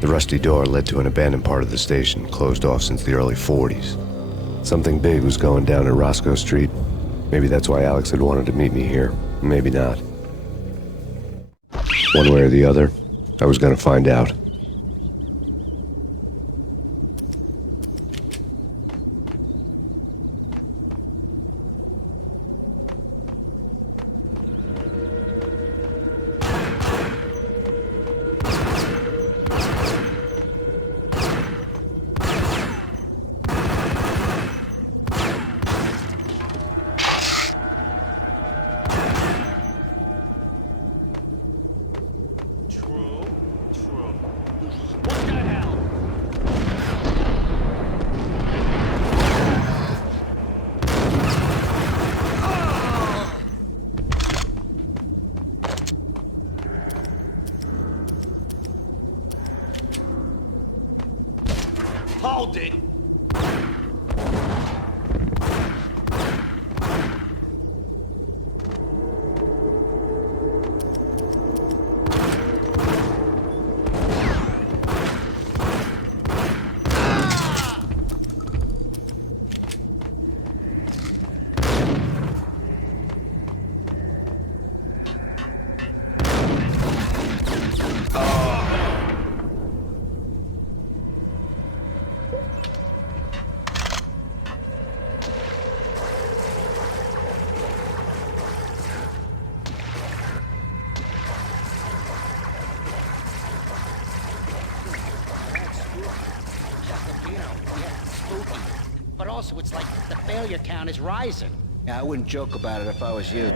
The rusty door led to an abandoned part of the station, closed off since the early 40s. Something big was going down at Roscoe Street. Maybe that's why Alex had wanted to meet me here. Maybe not. One way or the other, I was gonna find out. Hold it! But also, it's like the failure count is rising. Yeah, I wouldn't joke about it if I was you.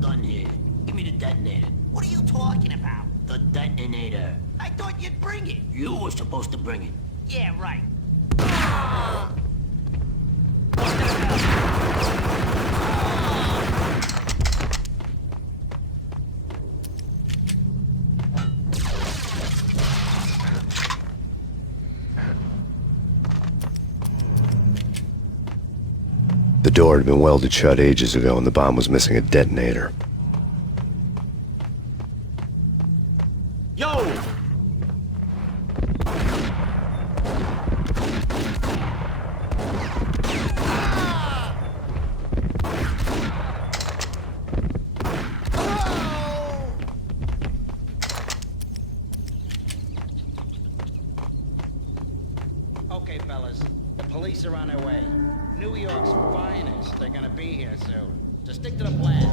Done here. Give me the detonator. What are you talking about? The detonator. I thought you'd bring it. You were supposed to bring it. Yeah, right. The door had been welded shut ages ago and the bomb was missing a detonator. Yo! Okay, fellas. The police are on their way. New York's finest. They're gonna be here soon. So stick to the plan.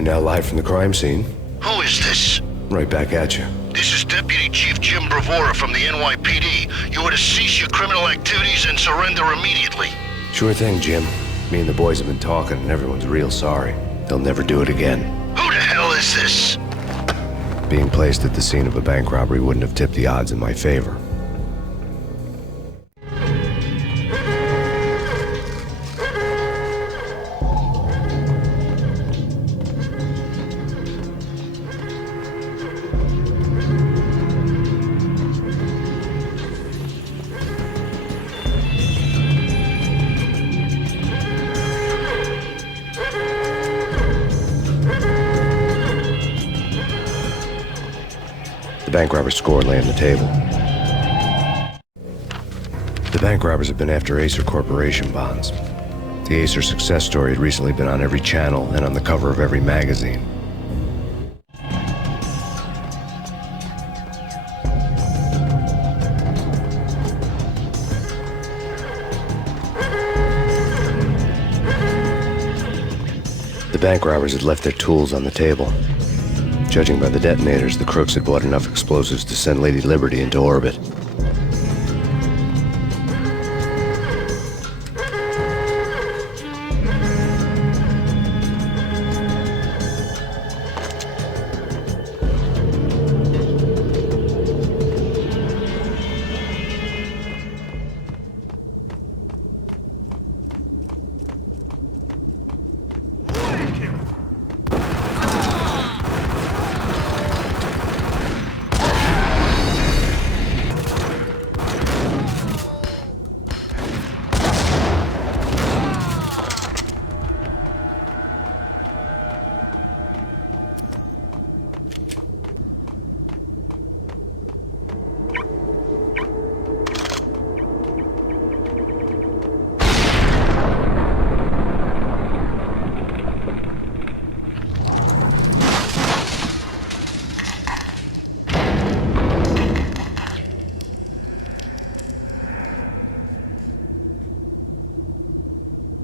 you, now live from the crime scene. Who is this? Right back at you. This is Deputy Chief Jim Bravura from the NYPD. You are to cease your criminal activities and surrender immediately. Sure thing, Jim. Me and the boys have been talking and everyone's real sorry. They'll never do it again. Who the hell is this? Being placed at the scene of a bank robbery wouldn't have tipped the odds in my favor. The bank robbers' score lay on the table. The bank robbers have been after Acer Corporation bonds. The Acer success story had recently been on every channel and on the cover of every magazine. The bank robbers had left their tools on the table. Judging by the detonators, the crooks had bought enough explosives to send Lady Liberty into orbit.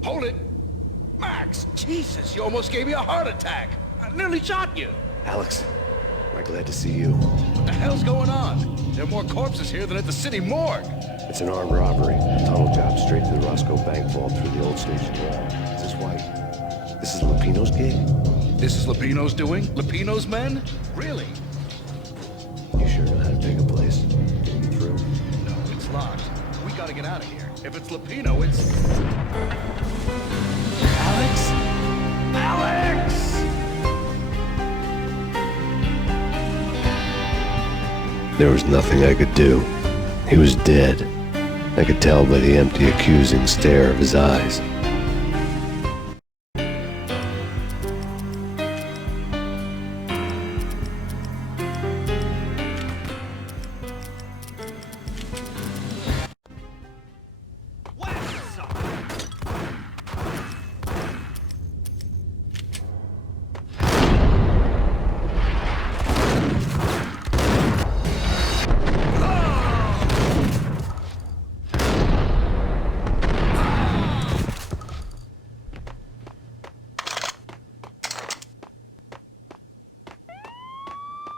Hold it! Max, Jesus, you almost gave me a heart attack. I nearly shot you. Alex, am I glad to see you. What the hell's going on? There are more corpses here than at the city morgue. It's an armed robbery. A tunnel job straight to the Roscoe Bank vault through the old station wall. Is this why? This is Lupino's gig? This is Lupino's doing? Lupino's men? Really? You sure know how to take a place? Get me through? No, it's locked. We gotta get out of here. If it's Lupino, it's... Alex? Alex! There was nothing I could do. He was dead. I could tell by the empty, accusing stare of his eyes.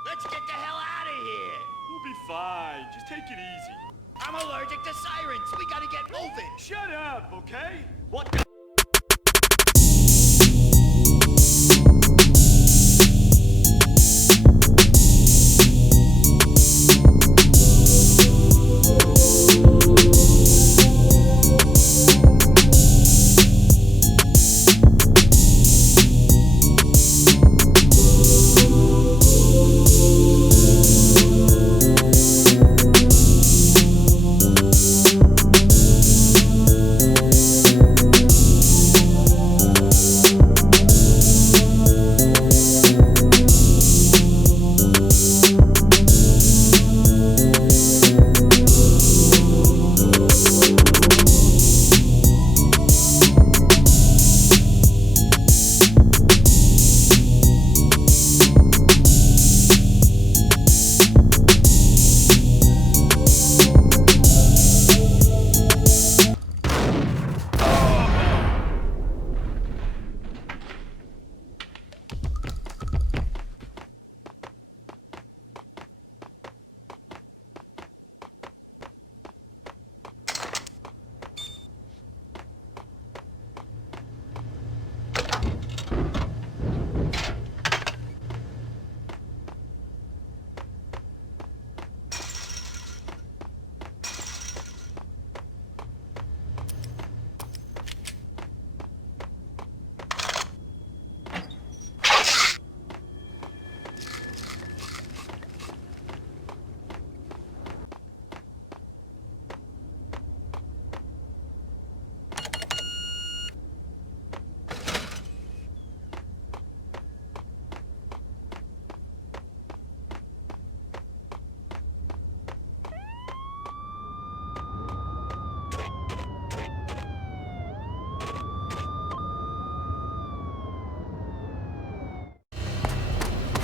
Let's get the hell out of here. We'll be fine. Just take it easy. I'm allergic to sirens. We gotta get moving. Shut up, okay? What the?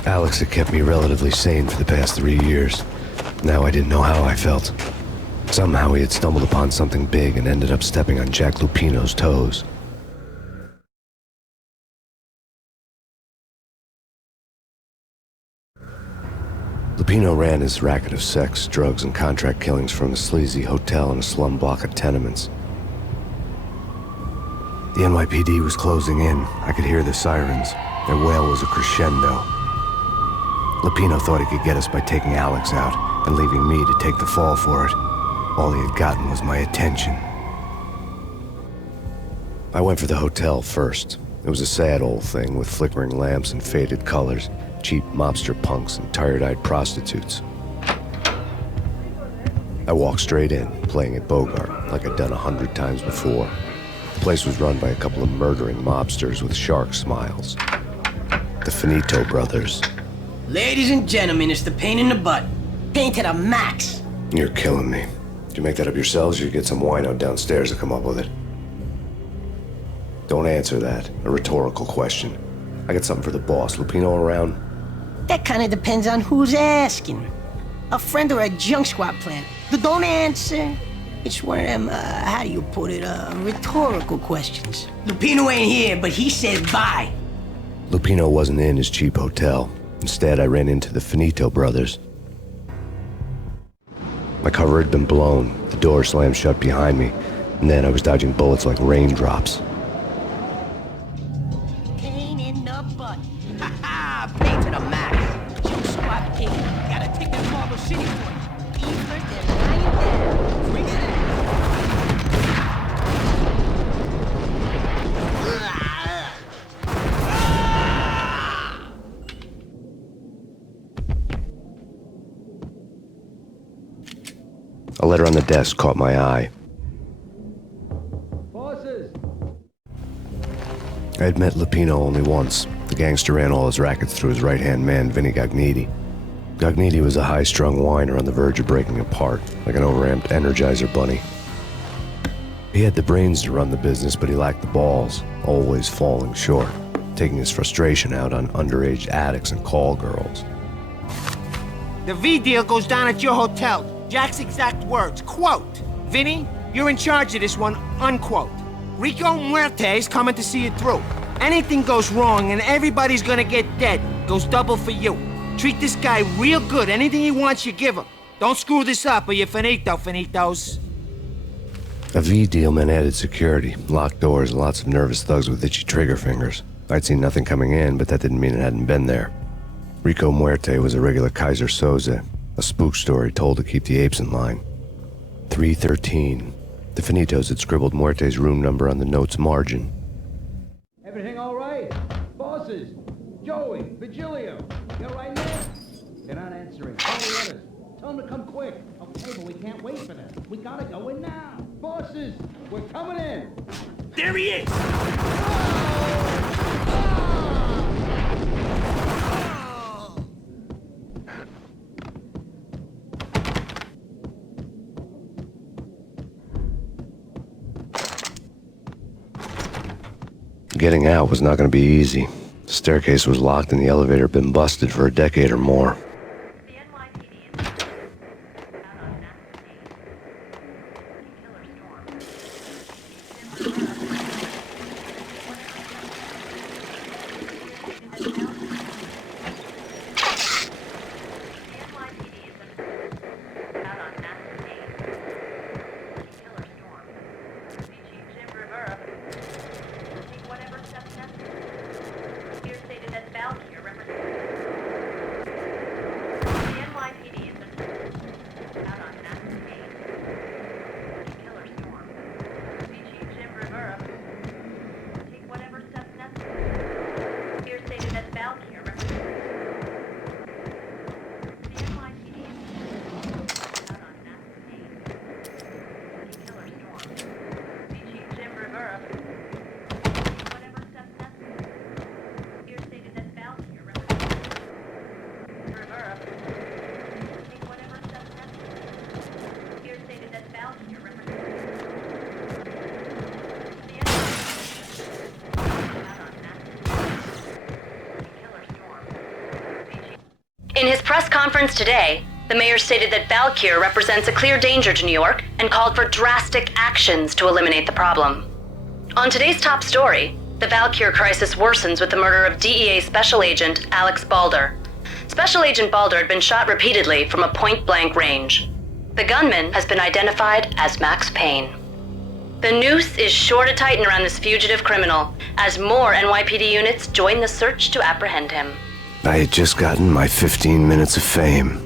Alex had kept me relatively sane for the past 3 years. Now I didn't know how I felt. Somehow he had stumbled upon something big and ended up stepping on Jack Lupino's toes. Lupino ran his racket of sex, drugs, and contract killings from a sleazy hotel in a slum block of tenements. The NYPD was closing in. I could hear the sirens. Their wail was a crescendo. Lupino thought he could get us by taking Alex out and leaving me to take the fall for it. All he had gotten was my attention. I went for the hotel first. It was a sad old thing with flickering lamps and faded colors, cheap mobster punks and tired-eyed prostitutes. I walked straight in, playing at Bogart, like I'd done 100 times before. The place was run by a couple of murdering mobsters with shark smiles. The Finito brothers. Ladies and gentlemen, it's the pain in the butt. Pain to the max. You're killing me. Did you make that up yourselves, or you get some wino downstairs to come up with it? Don't answer that. A rhetorical question. I got something for the boss. Lupino around? That kind of depends on who's asking. A friend or a junk squad plant. Don't answer. It's one of them, how do you put it, rhetorical questions. Lupino ain't here, but he said bye. Lupino wasn't in his cheap hotel. Instead, I ran into the Finito brothers. My cover had been blown, the door slammed shut behind me, and then I was dodging bullets like raindrops. Pain in the butt. Ha ha! Pain to the max. Junk squad pain. Gotta take that Marble City for it. Eat first and lying down. Bring it in. A letter on the desk caught my eye. Bosses! I had met Lupino only once. The gangster ran all his rackets through his right-hand man, Vinny Gagniti. Gagniti was a high-strung whiner on the verge of breaking apart, like an overamped Energizer bunny. He had the brains to run the business, but he lacked the balls, always falling short, taking his frustration out on underage addicts and call girls. The V deal goes down at your hotel. Jack's exact words, quote, "Vinny, you're in charge of this one," unquote. Rico Muerte's coming to see it through. Anything goes wrong and everybody's gonna get dead. Goes double for you. Treat this guy real good. Anything he wants, you give him. Don't screw this up or you're finito, finitos. A V deal meant added security, locked doors, and lots of nervous thugs with itchy trigger fingers. I'd seen nothing coming in, but that didn't mean it hadn't been there. Rico Muerte was a regular Kaiser Soze, a spook story told to keep the apes in line. 313. The Finitos had scribbled Muerte's room number on the note's margin. Everything all right? Bosses! Joey! Vigilio! You all right there? They're not answering. Call the others. Tell them to come quick. Okay, but we can't wait for them. We gotta go in now. Bosses! We're coming in! There he is! Getting out was not going to be easy. The staircase was locked and the elevator had been busted for a decade or more. The NYPD is out on massive killer storm. press conference today, the mayor stated that Valkyr represents a clear danger to New York and called for drastic actions to eliminate the problem. On today's top story, the Valkyr crisis worsens with the murder of DEA Special Agent Alex Balder. Special Agent Balder had been shot repeatedly from a point-blank range. The gunman has been identified as Max Payne. The noose is sure to tighten around this fugitive criminal as more NYPD units join the search to apprehend him. I had just gotten my 15 minutes of fame.